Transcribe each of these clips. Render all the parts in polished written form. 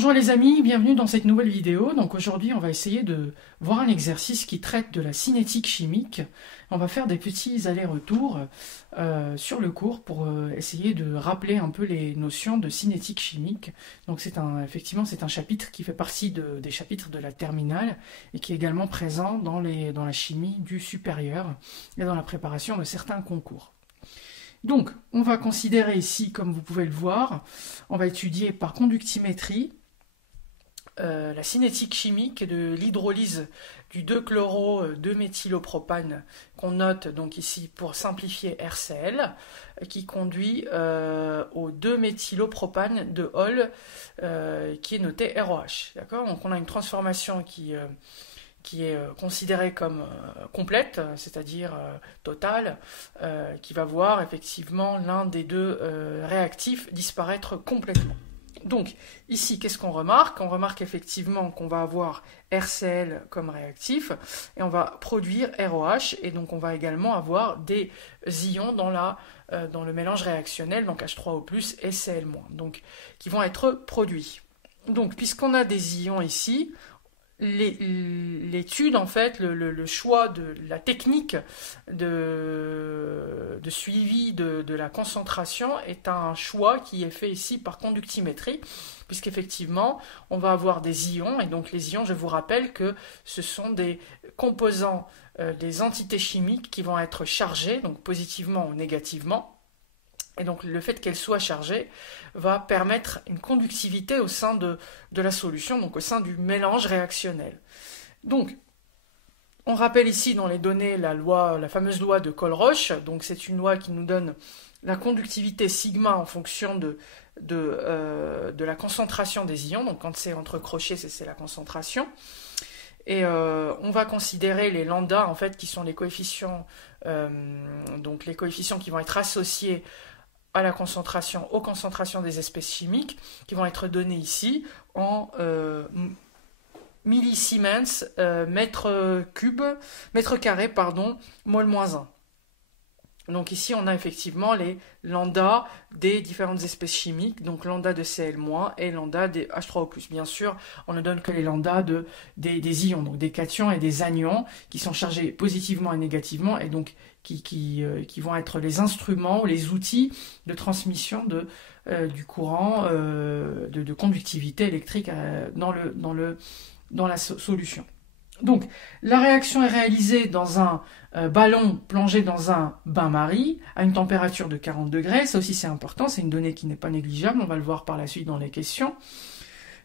Bonjour les amis, bienvenue dans cette nouvelle vidéo. Donc aujourd'hui on va essayer de voir un exercice qui traite de la cinétique chimique. On va faire des petits allers-retours sur le cours pour essayer de rappeler un peu les notions de cinétique chimique. Donc effectivement c'est un chapitre qui fait partie des chapitres de la terminale et qui est également présent dans la chimie du supérieur et dans la préparation de certains concours. Donc, on va considérer ici, comme vous pouvez le voir, on va étudier par conductimétrie la cinétique chimique de l'hydrolyse du 2-chloro-2-méthylopropane qu'on note donc ici pour simplifier RCl, qui conduit au 2-méthylopropane de Hall qui est noté ROH. D'accord ? Donc on a une transformation qui est considérée comme complète, c'est-à-dire totale, qui va voir effectivement l'un des deux réactifs disparaître complètement. Donc ici, qu'est-ce qu'on remarque ? On remarque effectivement qu'on va avoir RCl comme réactif et on va produire ROH, et donc on va également avoir des ions dans le mélange réactionnel, donc H3O+, et Cl-, donc qui vont être produits. Donc puisqu'on a des ions ici, l'étude, en fait, le choix de la technique de suivi de la concentration est un choix qui est fait ici par conductimétrie, puisqu'effectivement, on va avoir des ions, et donc les ions, je vous rappelle que ce sont des composants, des entités chimiques qui vont être chargées, donc positivement ou négativement. Et donc le fait qu'elle soit chargée va permettre une conductivité au sein de la solution, donc au sein du mélange réactionnel. Donc, on rappelle ici dans les données la fameuse loi de Colroche. Donc c'est une loi qui nous donne la conductivité sigma en fonction de la concentration des ions. Donc quand c'est entre crochets, c'est la concentration. Et on va considérer les lambda, en fait, qui sont les coefficients, donc les coefficients qui vont être associés à la concentration, aux concentrations des espèces chimiques, qui vont être données ici en millisiemens mètre carré, mol-1. Donc ici, on a effectivement les lambda des différentes espèces chimiques, donc lambda de Cl- et lambda des H3O+. Bien sûr, on ne donne que les lambda des ions, donc des cations et des anions, qui sont chargés positivement et négativement, et donc qui vont être les instruments ou les outils de transmission du courant de conductivité électrique dans la solution. Donc, la réaction est réalisée dans un ballon plongé dans un bain-marie à une température de 40 degrés. Ça aussi, c'est important, c'est une donnée qui n'est pas négligeable, on va le voir par la suite dans les questions.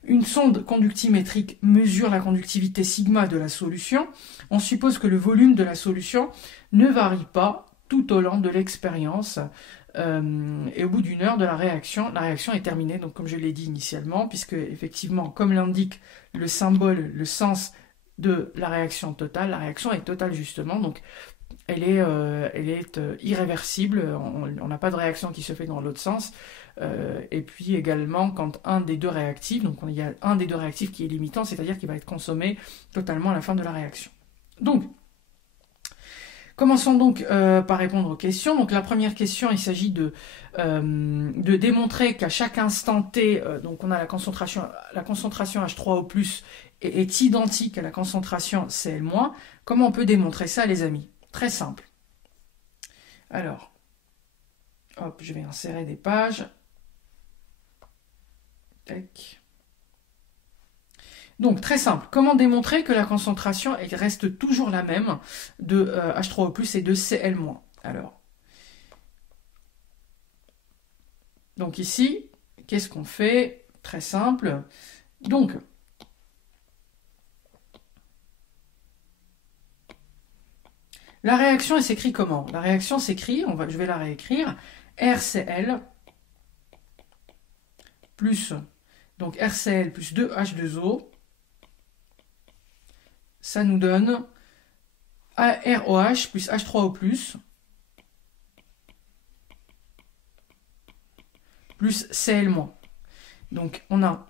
Une sonde conductimétrique mesure la conductivité sigma de la solution. On suppose que le volume de la solution ne varie pas tout au long de l'expérience. Et au bout d'une heure de la réaction est terminée, donc comme je l'ai dit initialement, puisque effectivement, comme l'indique le symbole, le sens de la réaction totale, la réaction est totale justement, donc elle est irréversible, on n'a pas de réaction qui se fait dans l'autre sens, et puis également quand un des deux réactifs, donc il y a un des deux réactifs qui est limitant, c'est-à-dire qu'il va être consommé totalement à la fin de la réaction. Donc, commençons donc par répondre aux questions. Donc la première question, il s'agit de démontrer qu'à chaque instant t, donc on a la concentration H3O+, est identique à la concentration Cl-. Comment on peut démontrer ça, les amis? Très simple. Alors, hop, je vais insérer des pages. Tac. Donc, très simple. Comment démontrer que la concentration reste toujours la même de H3O+, et de Cl-? Alors, donc ici, qu'est-ce qu'on fait? Très simple. Donc, la réaction, elle s'écrit comment? La réaction s'écrit, je vais la réécrire, RCl plus, donc RCl plus 2H2O, ça nous donne ROH plus H3O+, plus Cl-. Donc on a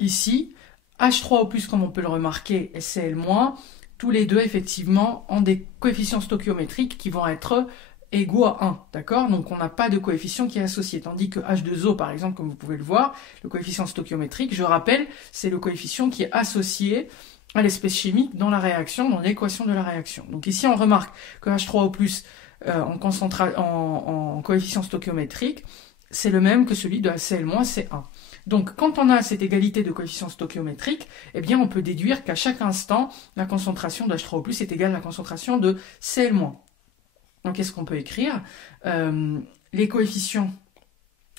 ici H3O+, comme on peut le remarquer, et Cl-, tous les deux effectivement ont des coefficients stoichiométriques qui vont être égaux à 1, d'accord? Donc on n'a pas de coefficient qui est associé, tandis que H2O, par exemple, comme vous pouvez le voir, le coefficient stoichiométrique, je rappelle, c'est le coefficient qui est associé à l'espèce chimique dans la réaction, dans l'équation de la réaction. Donc ici, on remarque que H3O+, en coefficient stoichiométrique, c'est le même que celui de HCl- C1. Donc, quand on a cette égalité de coefficient stoichiométrique, eh bien, on peut déduire qu'à chaque instant, la concentration de H3O+ est égale à la concentration de Cl-. Donc, qu'est-ce qu'on peut écrire? Les coefficients,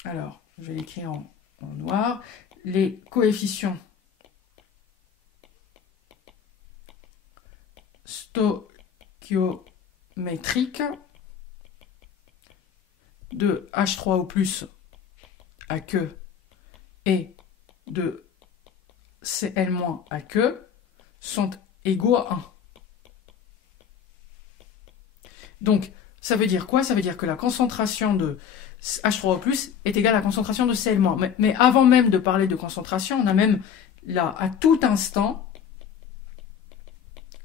alors, je vais l'écrire en noir, les coefficients stoichiométriques de H3O+ à queue et de Cl- à queue sont égaux à 1. Donc, ça veut dire quoi? Ça veut dire que la concentration de H3O+ est égale à la concentration de Cl-. Mais avant même de parler de concentration, on a même là, à tout instant,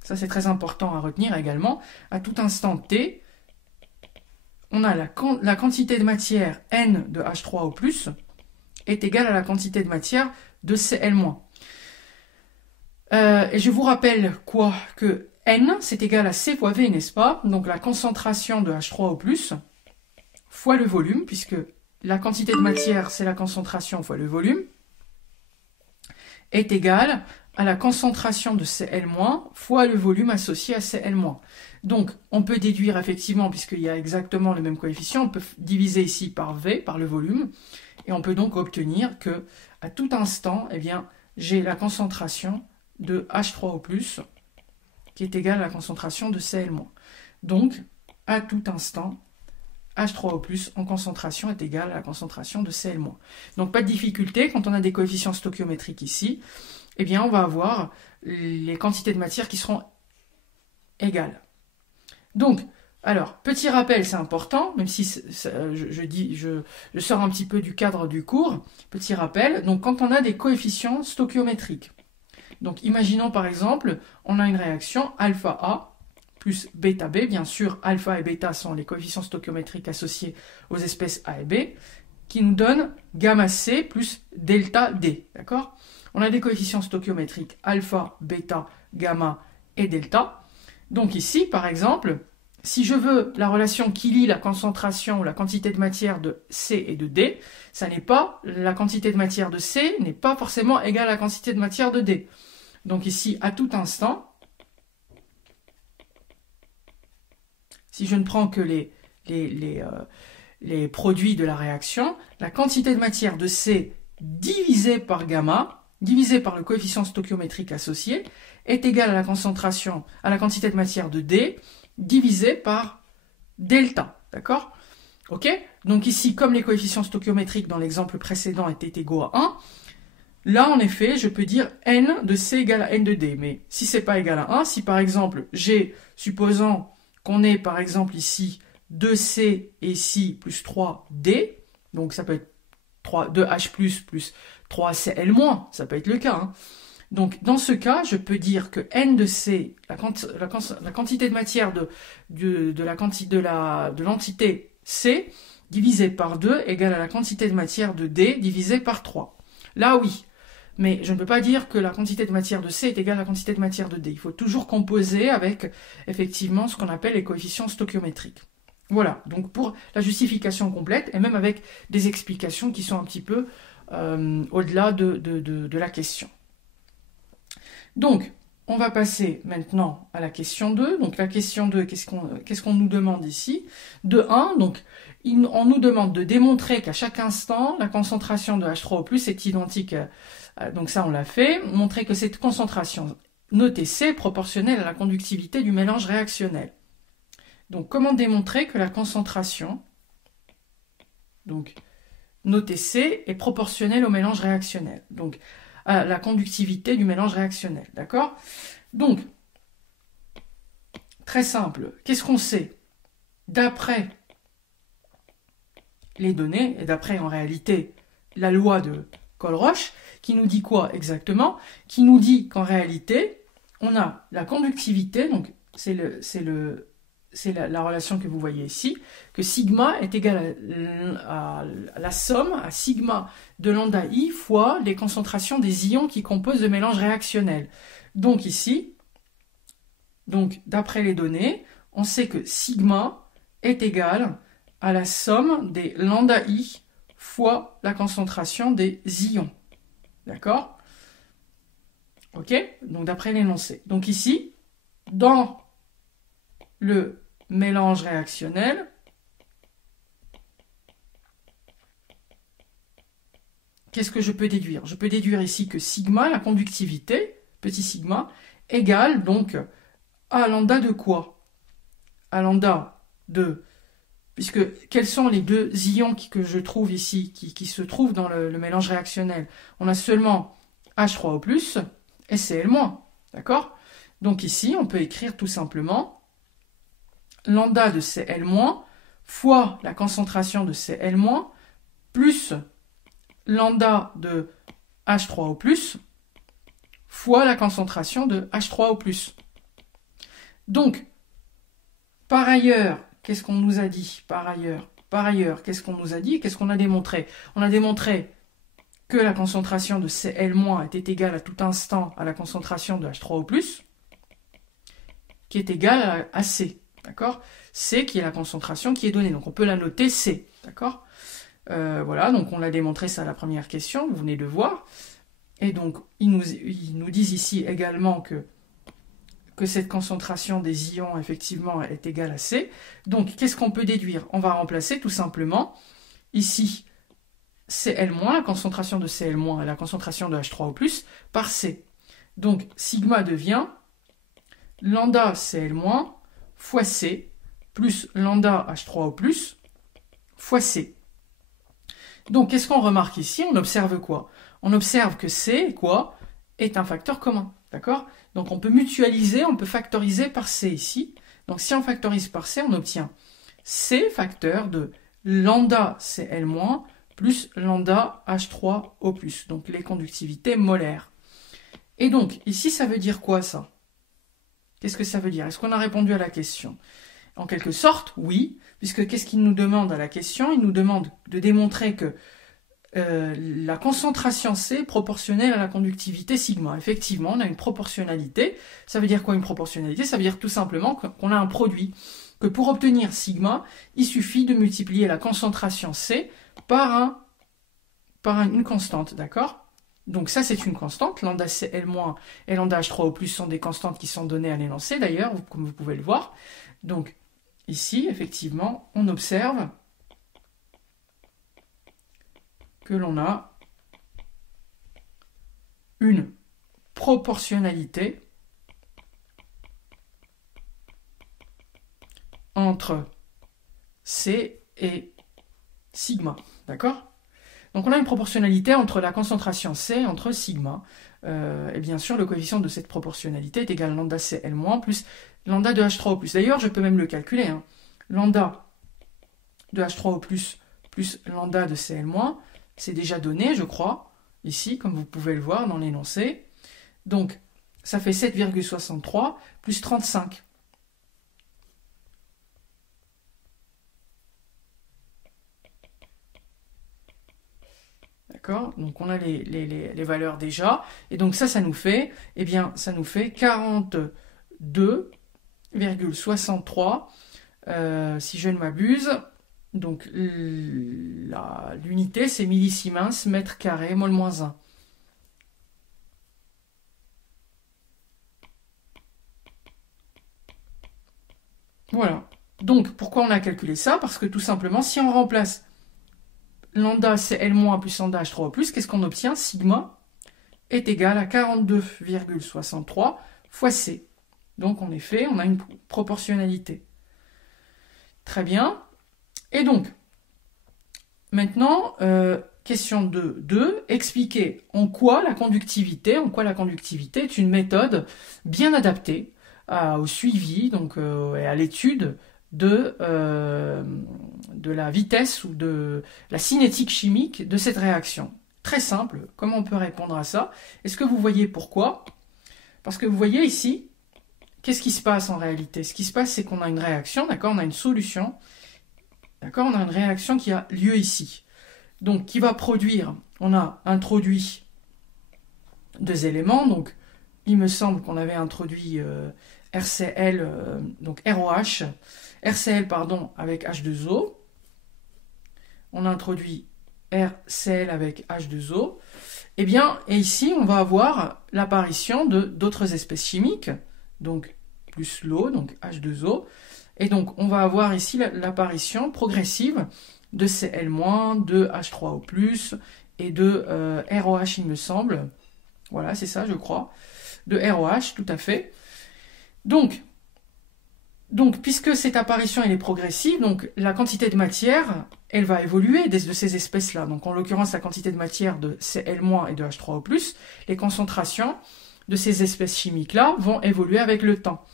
ça c'est très important à retenir également, à tout instant t, on a la quantité de matière N de H3O+ est égale à la quantité de matière de Cl-. Et je vous rappelle quoi? Que N, c'est égal à C fois V, n'est-ce pas? Donc la concentration de H3O+, fois le volume, puisque la quantité de matière, c'est la concentration fois le volume, est égale à la concentration de Cl- fois le volume associé à Cl-. Donc, on peut déduire effectivement, puisqu'il y a exactement le même coefficient, on peut diviser ici par V, par le volume, et on peut donc obtenir que, à tout instant, eh bien, j'ai la concentration de H3O+, qui est égale à la concentration de Cl-. Donc, à tout instant, H3O+ en concentration est égal à la concentration de Cl-. Donc, pas de difficulté, quand on a des coefficients stoichiométriques ici, eh bien, on va avoir les quantités de matière qui seront égales. Donc, alors, petit rappel, c'est important, même si je sors un petit peu du cadre du cours. Petit rappel, donc quand on a des coefficients stoichiométriques. Donc, imaginons par exemple, on a une réaction alpha A plus bêta B. Bien sûr, alpha et bêta sont les coefficients stoichiométriques associés aux espèces A et B, qui nous donnent gamma C plus delta D. D'accord? On a des coefficients stoichiométriques alpha, bêta, gamma et delta. Donc ici, par exemple, si je veux la relation qui lie la concentration ou la quantité de matière de C et de D, ça n'est pas la quantité de matière de C n'est pas forcément égale à la quantité de matière de D. Donc ici, à tout instant, si je ne prends que les produits de la réaction, la quantité de matière de C divisée par gamma, divisée par le coefficient stoichiométrique associé, est égale à la concentration, à la quantité de matière de D, divisée par delta. D'accord? Ok? Donc ici, comme les coefficients stoichiométriques dans l'exemple précédent étaient égaux à 1, là, en effet, je peux dire N de C égale à N de D. Mais si c'est pas égal à 1, si par exemple, j'ai, supposons qu'on ait par exemple ici 2C et ici plus 3D, donc ça peut être 2H plus 3Cl-, ça peut être le cas. Hein. Donc dans ce cas, je peux dire que N de C, la quantité de matière de l'entité C, divisée par 2 égale à la quantité de matière de D divisée par 3. Là, oui. Mais je ne peux pas dire que la quantité de matière de C est égale à la quantité de matière de D. Il faut toujours composer avec, effectivement, ce qu'on appelle les coefficients stoichiométriques. Voilà, donc pour la justification complète, et même avec des explications qui sont un petit peu au-delà de la question. Donc, on va passer maintenant à la question 2. Donc la question 2, qu'est-ce qu'on nous demande ici? De 1, donc on nous demande de démontrer qu'à chaque instant, la concentration de H3O+ est identique, donc ça on l'a fait, montrer que cette concentration, notée C, est proportionnelle à la conductivité du mélange réactionnel. Donc comment démontrer que la concentration, donc notée C, est proportionnelle au mélange réactionnel, donc à la conductivité du mélange réactionnel, d'accord? Donc, très simple, qu'est-ce qu'on sait? D'après les données, et d'après en réalité la loi de Colroche, qui nous dit quoi exactement? Qui nous dit qu'en réalité, on a la conductivité, donc c'est le c'est la relation que vous voyez ici, que sigma est égal à la somme, à sigma de lambda I fois les concentrations des ions qui composent le mélange réactionnel. Donc ici, d'après les données, on sait que sigma est égal à la somme des lambda I fois la concentration des ions. D'accord? Ok? Donc d'après l'énoncé. Donc ici, dans le mélange réactionnel, qu'est-ce que je peux déduire? Je peux déduire ici que sigma, la conductivité, petit sigma, égale donc à lambda de quoi? À lambda de... Puisque quels sont les deux ions que je trouve ici, qui se trouvent dans le mélange réactionnel? On a seulement H3O+, et Cl-. D'accord? Donc ici, on peut écrire tout simplement lambda de Cl- fois la concentration de Cl- plus lambda de H3O+, fois la concentration de H3O+. Donc, par ailleurs, qu'est-ce qu'on nous a dit? Par ailleurs, qu'est-ce qu'on nous a dit? Qu'est-ce qu'on a démontré? On a démontré que la concentration de Cl- était égale à tout instant à la concentration de H3O+, qui est égale à C. D'accord? C qui est la concentration qui est donnée. Donc on peut la noter C. D'accord? Voilà, donc on l'a démontré ça à la première question, vous venez de voir. Et donc ils nous disent ici également que cette concentration des ions, effectivement, est égale à C. Donc, qu'est-ce qu'on peut déduire? On va remplacer tout simplement, ici, Cl-, la concentration de Cl- et la concentration de H3O+, par C. Donc, sigma devient lambda Cl- fois C, plus lambda H3O+, fois C. Donc, qu'est-ce qu'on remarque ici? On observe quoi? On observe que C, quoi, est un facteur commun. D'accord? Donc on peut mutualiser, on peut factoriser par C ici. Donc si on factorise par C, on obtient C facteur de lambda Cl- plus lambda H3O+, donc les conductivités molaires. Et donc ici, ça veut dire quoi ça? Qu'est-ce que ça veut dire? Est-ce qu'on a répondu à la question? En quelque sorte, oui, puisque qu'est-ce qu'il nous demande à la question? Il nous demande de démontrer que la concentration C est proportionnelle à la conductivité sigma. Effectivement, on a une proportionnalité. Ça veut dire quoi une proportionnalité? Ça veut dire tout simplement qu'on a un produit. Que pour obtenir sigma, il suffit de multiplier la concentration C par une constante, d'accord? Donc ça, c'est une constante. Lambda Cl- et lambda H3O+ sont des constantes qui sont données à l'énoncé, d'ailleurs, comme vous pouvez le voir. Donc ici, effectivement, on observe que l'on a une proportionnalité entre C et sigma, d'accord? Donc on a une proportionnalité entre la concentration C et entre sigma. Et bien sûr, le coefficient de cette proportionnalité est égal à lambda Cl- plus lambda de H3O+. D'ailleurs, je peux même le calculer. Hein. Lambda de H3O+, plus lambda de Cl-, c'est déjà donné, je crois, ici, comme vous pouvez le voir dans l'énoncé. Donc, ça fait 7,63 plus 35. D'accord? Donc, on a les valeurs déjà. Et donc, ça nous fait, eh bien, ça nous fait 42,63, si je ne m'abuse. Donc, l'unité, c'est millisiemens, mètre carré, mol moins 1. Voilà. Donc, pourquoi on a calculé ça? Parce que tout simplement, si on remplace lambda Cl- plus lambda H3O+, qu'est-ce qu'on obtient? Sigma est égal à 42,63 fois C. Donc, en effet, on a une proportionnalité. Très bien. Et donc, maintenant, question 2, expliquer en quoi la conductivité est une méthode bien adaptée au suivi donc, et à l'étude de la vitesse ou de la cinétique chimique de cette réaction. Très simple, comment on peut répondre à ça? Est-ce que vous voyez pourquoi? Parce que vous voyez ici, qu'est-ce qui se passe en réalité? Ce qui se passe, c'est qu'on a une réaction, d'accord? On a une solution, d'accord? On a une réaction qui a lieu ici. Donc, qui va produire, on a introduit deux éléments, donc il me semble qu'on avait introduit RCl, donc ROH, RCl pardon, avec H2O. On a introduit RCl avec H2O. Eh bien, et ici, on va avoir l'apparition d'autres espèces chimiques, donc plus l'eau, donc H2O. Et donc, on va avoir ici l'apparition progressive de Cl-, de H3O+, et de ROH, il me semble. Voilà, c'est ça, je crois. De ROH, tout à fait. Donc, puisque cette apparition elle est progressive, donc la quantité de matière, elle va évoluer de ces espèces-là. Donc, en l'occurrence, la quantité de matière de Cl- et de H3O+, les concentrations de ces espèces chimiques-là vont évoluer avec le temps.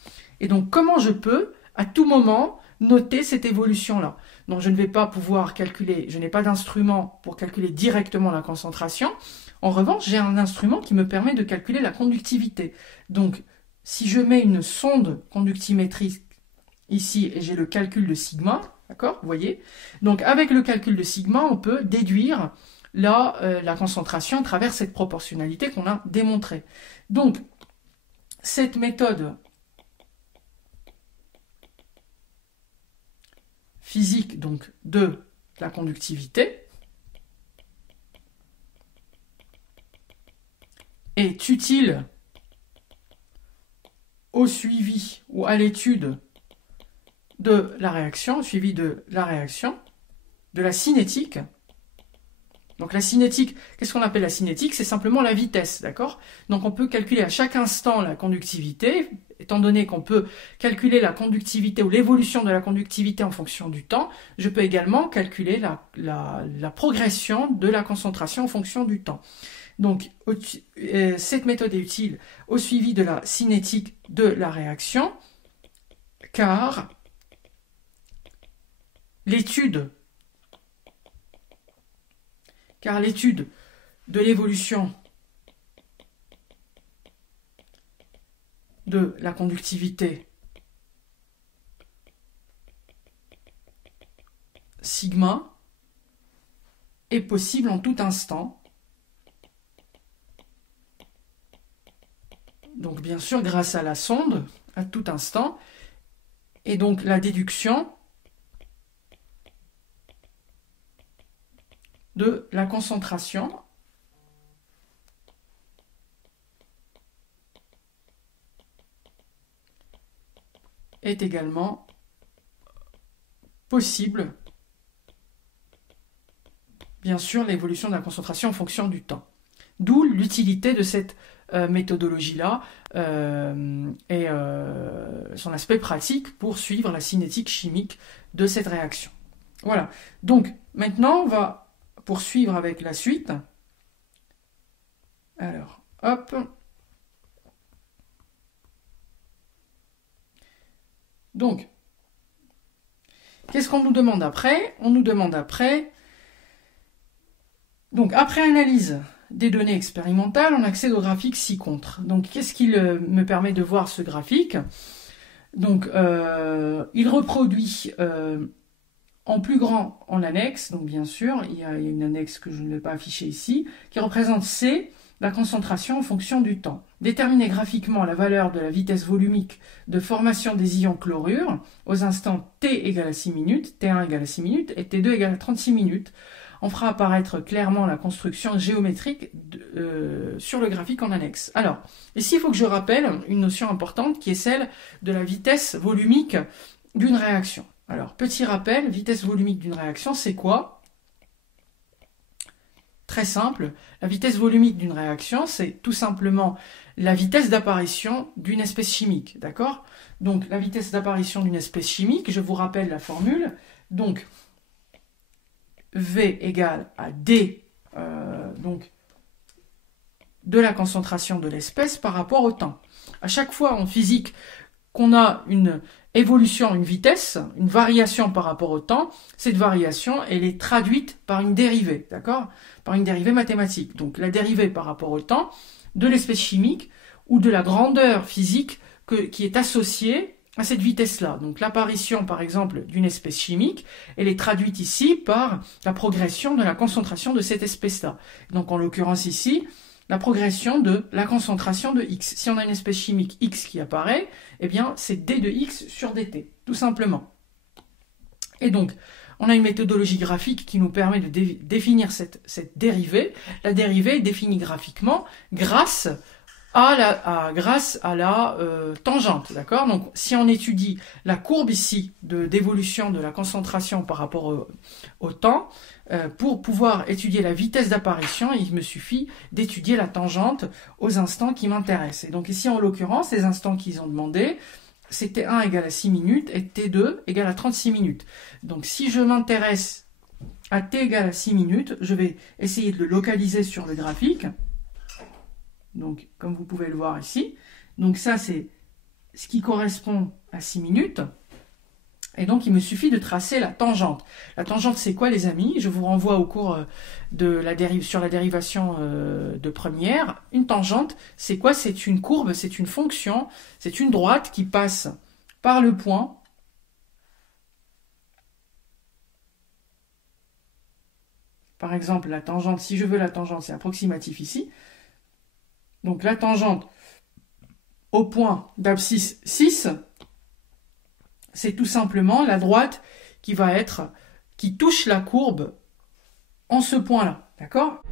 Et donc, comment je peux, à tout moment, noter cette évolution-là? Donc, je ne vais pas pouvoir calculer, je n'ai pas d'instrument pour calculer directement la concentration. En revanche, j'ai un instrument qui me permet de calculer la conductivité. Donc, si je mets une sonde conductimétrique ici et j'ai le calcul de sigma, d'accord, vous voyez? Donc, avec le calcul de sigma, on peut déduire la concentration à travers cette proportionnalité qu'on a démontrée. Donc, cette méthode physique donc, de la conductivité est utile au suivi ou à l'étude de la réaction, suivi de la réaction, de la cinétique. Donc la cinétique, qu'est-ce qu'on appelle la cinétique? C'est simplement la vitesse, d'accord? Donc on peut calculer à chaque instant la conductivité, étant donné qu'on peut calculer la conductivité ou l'évolution de la conductivité en fonction du temps, je peux également calculer la progression de la concentration en fonction du temps. Donc cette méthode est utile au suivi de la cinétique de la réaction, car l'étude de l'évolution de la conductivité sigma est possible en tout instant. Donc bien sûr grâce à la sonde, à tout instant, et donc la déduction de la concentration est également possible. Bien sûr, l'évolution de la concentration en fonction du temps. D'où l'utilité de cette méthodologie-là et son aspect pratique pour suivre la cinétique chimique de cette réaction. Voilà. Donc, maintenant, on va poursuivre avec la suite. Alors, hop. Donc, qu'est-ce qu'on nous demande après? On nous demande après, donc après analyse des données expérimentales, on accède au graphique ci-contre. Donc, qu'est-ce qu'il me permet de voir ce graphique? Donc, il reproduit en plus grand en annexe, donc bien sûr, il y a une annexe que je ne vais pas afficher ici, qui représente C, la concentration en fonction du temps. Déterminer graphiquement la valeur de la vitesse volumique de formation des ions chlorure aux instants t égale à 6 minutes, t1 égale à 6 minutes et t2 égale à 36 minutes. On fera apparaître clairement la construction géométrique sur le graphique en annexe. Alors, ici, il faut que je rappelle une notion importante qui est celle de la vitesse volumique d'une réaction. Alors, petit rappel, vitesse volumique d'une réaction, c'est quoi? Très simple, la vitesse volumique d'une réaction, c'est tout simplement la vitesse d'apparition d'une espèce chimique, d'accord? Donc, la vitesse d'apparition d'une espèce chimique, je vous rappelle la formule, donc V égale à D, donc de la concentration de l'espèce par rapport au temps. À chaque fois en physique qu'on a une évolution, une vitesse, une variation par rapport au temps, cette variation, elle est traduite par une dérivée, d'accord? Par une dérivée mathématique. Donc la dérivée par rapport au temps de l'espèce chimique ou de la grandeur physique qui est associée à cette vitesse-là. Donc l'apparition, par exemple, d'une espèce chimique, elle est traduite ici par la progression de la concentration de cette espèce-là. Donc en l'occurrence ici, la progression de la concentration de X. Si on a une espèce chimique X qui apparaît, eh bien c'est d de X sur dt, tout simplement. Et donc, on a une méthodologie graphique qui nous permet de définir cette dérivée. La dérivée est définie graphiquement grâce à la tangente, d'accord? Donc, si on étudie la courbe ici d'évolution de la concentration par rapport au temps, pour pouvoir étudier la vitesse d'apparition, il me suffit d'étudier la tangente aux instants qui m'intéressent. Et donc ici, en l'occurrence, les instants qu'ils ont demandé, c'est T1 égale à 6 minutes et T2 égale à 36 minutes. Donc si je m'intéresse à T égale à 6 minutes, je vais essayer de le localiser sur le graphique. Donc comme vous pouvez le voir ici. Donc ça c'est ce qui correspond à 6 minutes. Et donc il me suffit de tracer la tangente. La tangente c'est quoi les amis? Je vous renvoie au cours sur la dérivation de première. Une tangente c'est quoi? C'est une courbe, c'est une fonction, c'est une droite qui passe par le point par exemple la tangente, si je veux la tangente c'est approximatif ici. Donc la tangente au point d'abscisse 6, c'est tout simplement la droite qui touche la courbe en ce point-là. D'accord ?